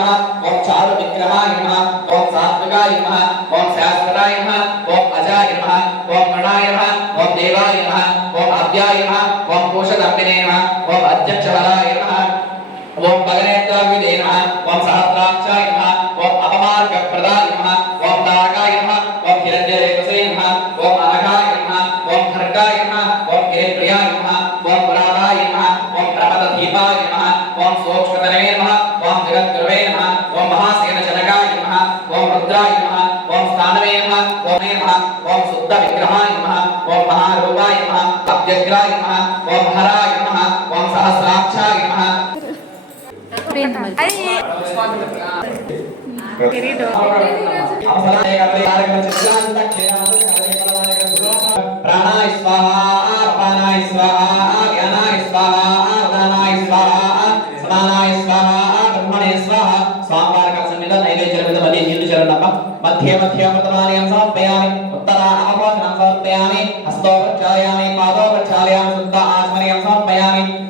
नमः ओम चारु विग्रहाय नमः ओम सात्विकाय नमः ओम शास्त्रराय नमः ओम अजाय नमः ओम गणाय नमः ओम देवाय नमः ओम आद्याय नमः ओम कोशदम्बिने नमः ओम अध्यक्षहराय नमः ओम भगनेत्राविदे नमः ओम सहस्राक्षाय नमः ओम अपमार्गप्रदाय नमः ओम तारकाय नमः ओम हिरण्यरेतसे नमः ओम अनघाय नमः ओम खर्गाय नमः ओम हिरण्यप्रियाय नमः ओम पुराणाय नमः ओम प्रमददीपाय नमः ओम सोक्षतने नमः ओम जगद्गुरवे नमः ओम महासेनजनकाय नमः ओम रुद्राय नमः ओम स्थानवे नमः ओम शुद्धविग्रहाय नमः ओम महारूपाय नमः अव्यग्राय नमः ओम हराय नमः ओम सहस्राक्षाय नमः प्राणाय स्वाहा अपानाय स्वाहा ज्ञानाय स्वाहा दानाय स्वाहा समानाय स्वाहा ब्रह्मणे स्वाहा स्वामवार का सन्निध नैवेद्य में बलि हिंदू चरण मध्य मध्य प्रथमानियं समर्पयामि उत्तरा अवभोजनं समर्पयामि हस्तो प्रक्षालयामि पादो प्रक्षालयामि शुद्ध आचमनीयं समर्पयामि